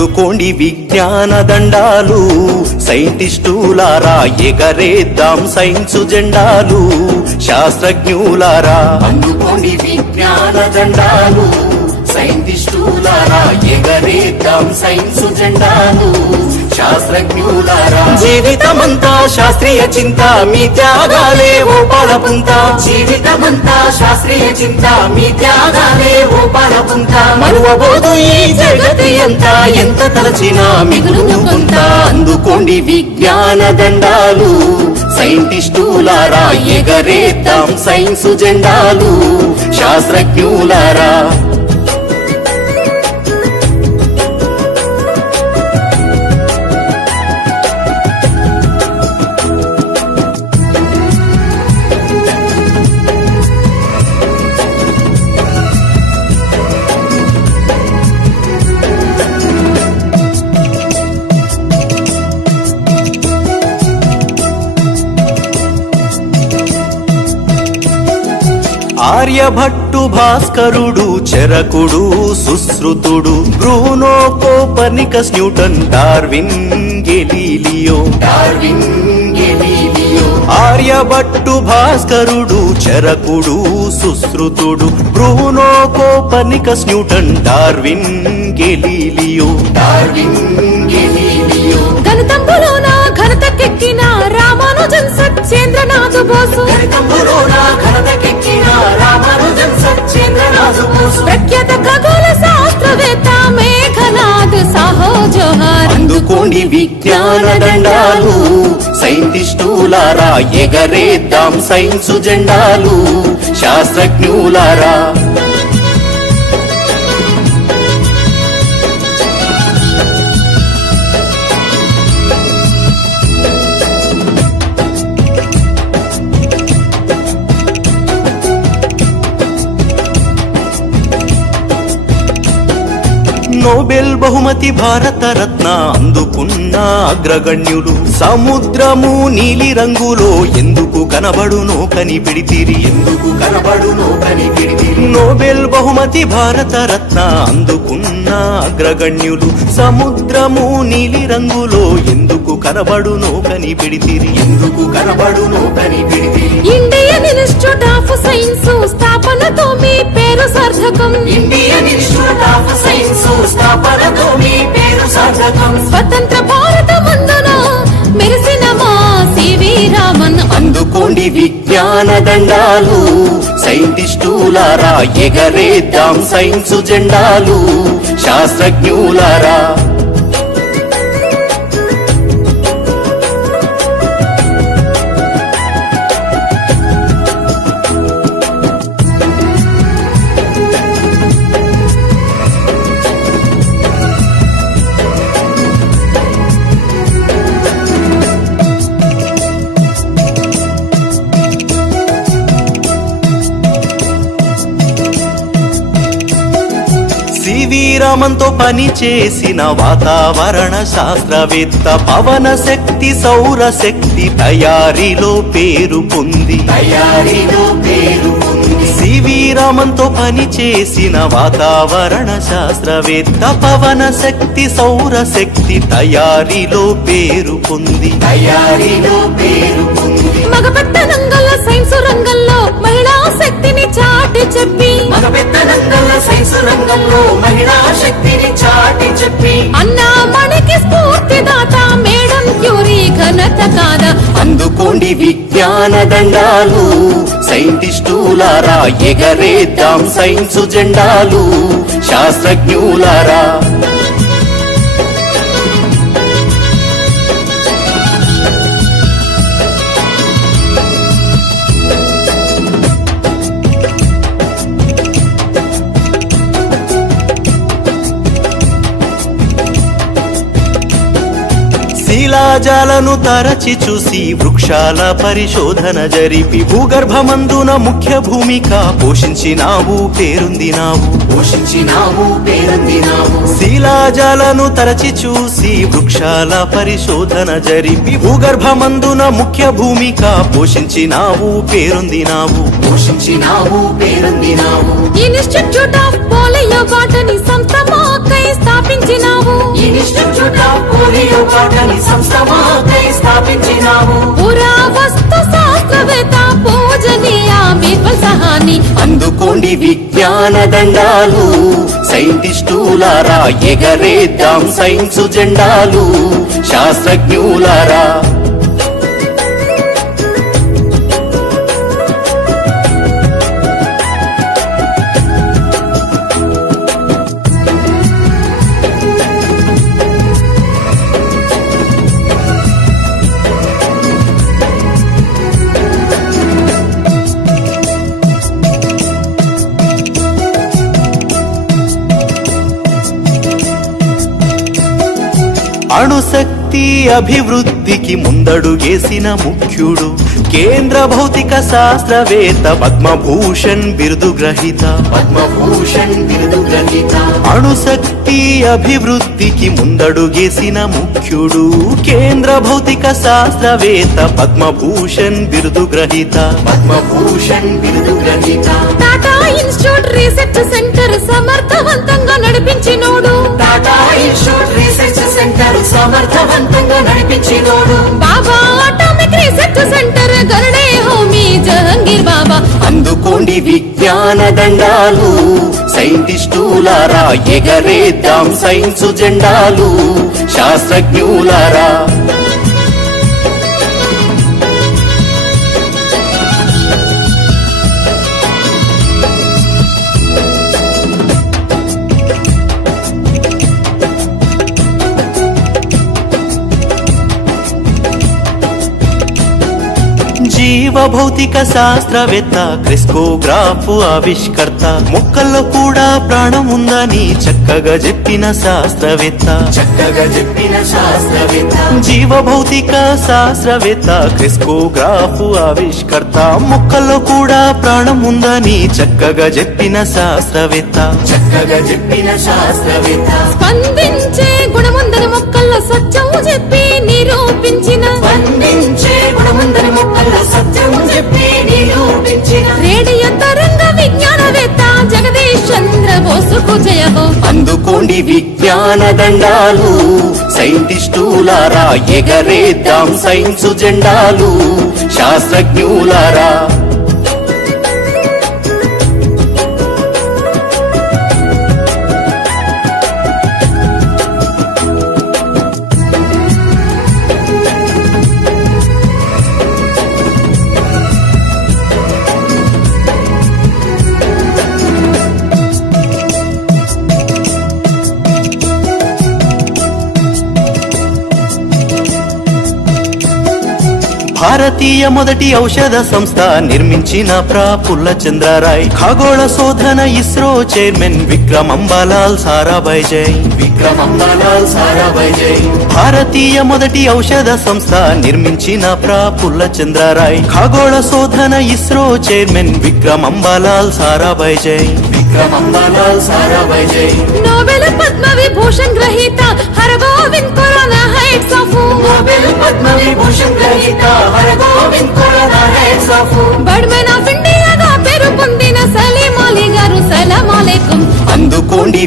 అందుకోండి విజ్ఞాన దండాలు, సైంటిస్టులారా ఎగరేద్దాం సైన్సు జెండాలు, శాస్త్రజ్ఞులారా అందుకోండి విజ్ఞాన దండాలు, సైంటిస్టులారా ఎగరేద్దాం సైన్సు జెండాలు, శాస్త్రజ్ఞులారా. జీవితమంతా శాస్త్రీయ చింత, మీ త్యాగాలే ఓ పాలపుంత, జీవితమంతా శాస్త్రీయ చింత, మీ త్యాగాలే ఓ పాలపుంత. మరువబోదు ఈ జగతి అంతా, ఎంత తలచినా మిగులును కొంత. అందుకోండి విజ్ఞాన దండాలు, సైంటిస్టులారా ఎగరేద్దాం సైన్సు జెండాలు, శాస్త్రజ్ఞులారా. ఆర్యభట్టు, భాస్కరుడు, చరకుడు, సుశ్రుతుడు, Bruno, Copernicus, Newton, Darwin, Galileo. Aryabhata, భాస్కరుడు, చరకుడు, సుశ్రుతుడు, Bruno, Copernicus, Newton, Darwin, Galileo. గణితంబులోన ఘనతకెక్కిన రామానుజన్, సత్యేంద్రనాథ్ బోసు. ప్రఖ్యాత ఖగోళ శాస్త్రవేత్త మేఘనాథ్ సాహో జోహార్. అందుకోండి విజ్ఞాన దండాలు, సైంటిస్టులారా ఎగరేద్దాం సైన్సు జెండాలు, శాస్త్రజ్ఞులారా. నోబెల్ బహుమతి, భారత రత్న అందుకున్న అగ్రగణ్యులు, సముద్రము నీలి రంగులో ఎందుకు కనబడునో కనిపెడితిరి, ఎందుకు కనబడునో కనిపెడితిరి. నోబెల్ బహుమతి, భారత రత్న అందుకున్న అగ్రగణ్యులు, సముద్రము నీలి రంగులో ఎందుకు కనబడునో కనిపెడితిరి, ఎందుకు కనబడునో కనిపెడితిరి. ఇండియన్ ఇన్స్టిట్యూట్ ఆఫ్ సైన్స్ స్థాపనతో మీ పేరు సార్థకం, ఇండియన్ ఇన్స్టిట్యూట్ ఆఫ్ సైన్స్ స్థాపనతో మీ పేరు సార్థకం. స్వతంత్ర భారత మందున మెరిసిన మా సివి రామన్. అందుకోండి విజ్ఞాన దండాలు, సైంటిస్టులారా ఎగరేద్దాం సైన్సు జెండాలు, శాస్త్రజ్ఞులారా. సివి రామన్తో పని చేసిన వాతావరణ శాస్త్రవేత్త, పవన శక్తి, సౌర శక్తి తయారీలో పేరు పొంది, సివి రామన్తో పని చేసిన వాతావరణ శాస్త్రవేత్త, పవన శక్తి, సౌర శక్తి తయారీలో పేరు పొంది, మగపెద్ద రంగంలో సైన్స్ రంగంలో మహిళా శక్తిని చాటి చెప్పి, అన్నా మనకి స్ఫూర్తిదాత మేడం క్యూరీ ఘనత కాదా. అందుకోండి విజ్ఞాన దండాలు, సైంటిస్టులారా ఎగరేద్దాం సైన్సు జెండాలు, శాస్త్రజ్ఞులారా. శిలాజాలను తరచి చూసి, వృక్షాల పరిశోధన జరిపి, భూగర్భమందున ముఖ్య భూమిక పోషించినావు, పేరొందినావు. శిలాజాలను తరచి చూసి, వృక్షాల పరిశోధన జరిపి, భూగర్భమందున ముఖ్య భూమిక పోషించినావు, పేరొందినావు. పోషించినావు పేరొందినావు ఇన్స్టిట్యూట్ ఆఫ్ పోలియో బాటని సంస్థ మాకై స్థాపించినావు ఇన్స్టిట్యూట్ ఆఫ్ పోలియో బాటని సంస్థ మాకై స్థాపించినావు పురావస్తు శాస్త్రవేత్త పూజనీయ బీర్బల్ సహాని అందుకోండి విజ్ఞాన దండాలు సైంటిస్టులారా ఎగరేద్దాం సైన్స్ జెండాలు శాస్త్రజ్ఞులారా అణుశక్తి అభివృద్ధికి ముందడుగేసిన ముఖ్యుడు కేంద్ర భౌతిక శాస్త్రవేత్త పద్మభూషణ్ బిరుదు గ్రహీత పద్మభూషణ్ బిరుదు గ్రహీత అణుశక్తి అభివృద్ధికి ముందడుగేసిన ముఖ్యుడు కేంద్ర భౌతిక శాస్త్రవేత్త పద్మభూషణ్ బిరుదు గ్రహీత పద్మభూషణ్ బిరుదు గ్రహీత టాటా ఇన్స్టిట్యూట్ రీసెర్చ్ సెంటర్ సమర్థవంతంగా నడిపించినోడు టాటా ఇన్స్టిట్యూట్ రీసెర్చ్ సెంటర్ సమర్థవంతంగా నడిపించినోడు బాబా అటామిక్ రీసెర్చ్ సెంటర్ గరుడే హోమీ జహంగీర్ బాబా అందుకోండి విజ్ఞాన దండాలు సైంటిస్టులారా ఎగరేద్దాం సైన్స్ జెండాలు శాస్త్రజ్ఞులారా జీవ భౌతిక శాస్త్రవేత్త క్రిస్కోగ్రాఫ్ ఆవిష్కర్త మొక్కల్లో కూడా ప్రాణం ఉందని చక్కగా చెప్పిన శాస్త్రవేత్త చక్కగా చెప్పిన శాస్త్రవేత్త జీవ భౌతిక శాస్త్రవేత్త క్రిస్కోగ్రాఫ్ ఆవిష్కర్త మొక్కల్లో కూడా ప్రాణం ఉందని చక్కగా చెప్పిన శాస్త్రవేత్త చక్కగా చెప్పిన శాస్త్రవేత్త స్పందించే గుణముందని మొక్కల్లో సత్యం చెప్పి నిరూపించిన స్పందించే గుణముందని మొక్కల సత్యం చెప్పి నిరూపించిన రేడియో తరంగ విజ్ఞానవేత్త జగదీష్ చంద్ర బోసుకు జయహో అందుకోండి విజ్ఞాన దండాలు సైంటిస్టులారా ఎగరేద్దాం సైన్స్ జెండాలు శాస్త్రజ్ఞులారా భారతీయ మొదటి ఔషధ సంస్థ నిర్మించిన ప్రఫుల్ల చంద్రరాయ్ ఖగోళ శోధన ఇస్రో చైర్మన్ విక్రమ్ అంబాలాల్ సారాభాయ్ జై విక్రమ్ అంబాలాల్ సారాభాయ్ జై భారతీయ మొదటి ఔషధ సంస్థ నిర్మించిన ప్రఫుల్ల చంద్రరాయ్ ఖగోళ శోధన ఇస్రో చైర్మన్ విక్రమ్ అంబాలాల్ సారాభాయ్ జై విక్రమ్ అంబాలాల్ సారాభాయ్ జై నోబెల్ పద్మ విభూషణ్ గ్రహీత Hargobind Khorana heads of Nobel Padma Vibhushan గ్రహీత Hargobind Khorana heads of birdman of ఇండియాగా పేరు పొందిన సలీం అలీ గారు సలాం అలైకుం అందుకోండి